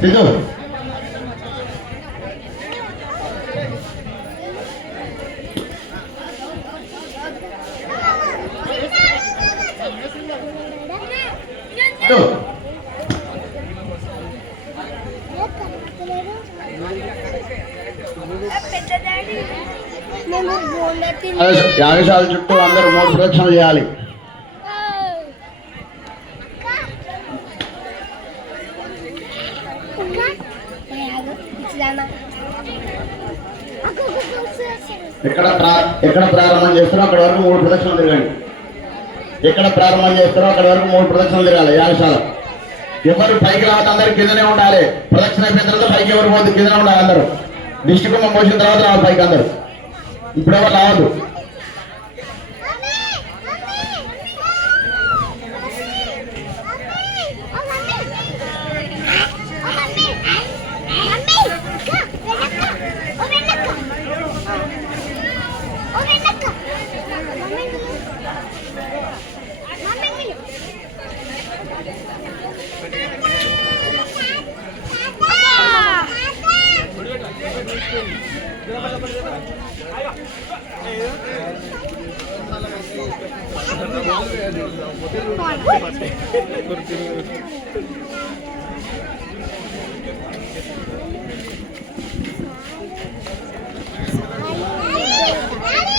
సిద్ధు యాగశాల చుట్టూ అందరూ 3 ప్రదక్షిణలు చేయాలి. ఎక్కడ ప్రారంభం చేస్తారో అక్కడ వరకు 3 ప్రదక్షిణలు తిరగండి. ఎక్కడ ప్రారంభం చేస్తారో అక్కడ వరకు 3 ప్రదక్షిణలు తిరగాలి. యాగశాల ఎవరు పైకి రావద్దు, అందరు కిందనే ఉండాలి. ప్రదక్షిణ అయిపోయిన తర్వాత పైకి ఎవరు పోతే కిందనే ఉండాలి. అందరూ దిష్టి కుంభం పోసిన తర్వాత రావాలి పైకి. అందరు ఇప్పుడు ఎవరు రావద్దు.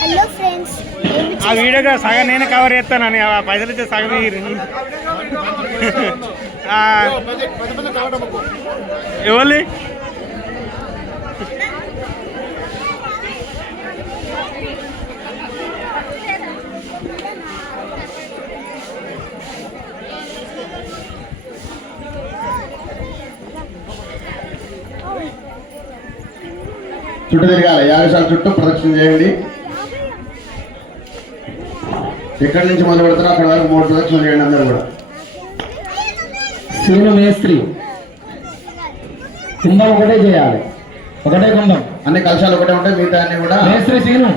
హలో ఫ్రెండ్స్, ఆ వీడియోగా సగం నేను కవర్ చేస్తానని పైసలు ఇచ్చే సగం ఎవరి చుట్టూ తిరగాలి. యాగశాల చుట్టూ ప్రదక్షిణ చేయండి. ఎక్కడి నుంచి మొదలు పెడతారో అక్కడ వరకు 3 ప్రదక్షిణలు చేయండి. అందరూ కూడా శివుని మేస్త్రి కుంభం ఒకటే చేయాలి. ఒకటే కుంభం, అన్ని కలశాలు ఒకటే ఉంటాయి. మిగతా అన్ని కూడా మేస్త్రి సీను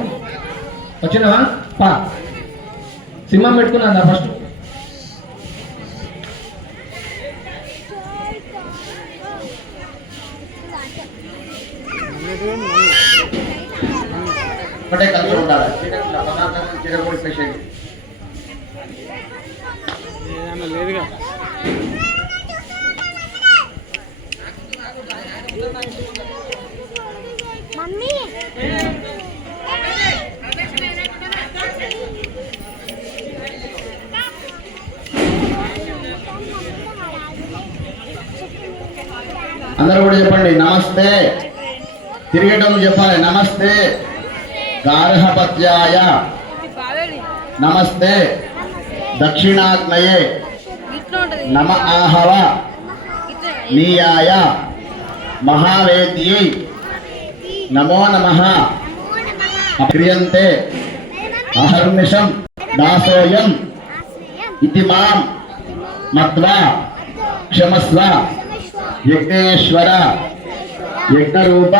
వచ్చినవా? పా సింహం పెట్టుకున్నా ఫస్ట్. ఒకటే కలిసి ఉండాలి. చిరగొడి పేషెంట్ లేదుగా. మమ్మీ అందరూ కూడా చెప్పండి నమస్తే. తిరిగేటప్పుడు చెప్పాలి నమస్తే గార్హపత్యాయ, నమస్తే దక్షిణాగ్నయే, నమ ఆహవ నీయాయ మహావేద్యై నమో నమః క్రియంతే అహర్నిశం దాసోయం ఇతి మాం మత్వా క్షమస్వ యజ్ఞేశ్వర యజ్ఞరూప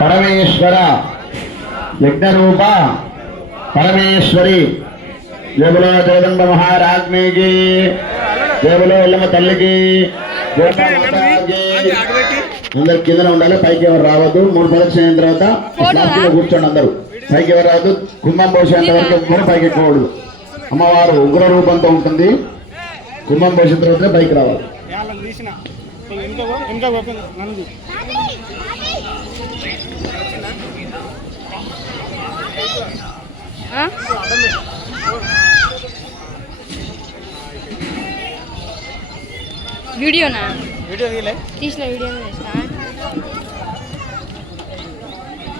పరమేశ్వర యజ్ఞరూప పరమేశ్వరి. జయబులో జగదంబ మహారాజ్ఞికి, జయబులో ఎల్లమ్మ తల్లికి. అందరు కిందన ఉండాలి, పైకి ఎవరు రావద్దు. 3 ప్రదక్షిణ అయిన తర్వాత కూర్చోండి. అందరూ పైకి ఎవరు రావద్దు. కుంభం పోసేంత వరకు కూడా పైకి ఎక్కకూడదు. అమ్మవారు ఉగ్ర రూపంతో ఉంటుంది. కుంభం పోసిన తర్వాత పైకి రావాలి. వీడియోనా వీడియో తీసిన వీడియో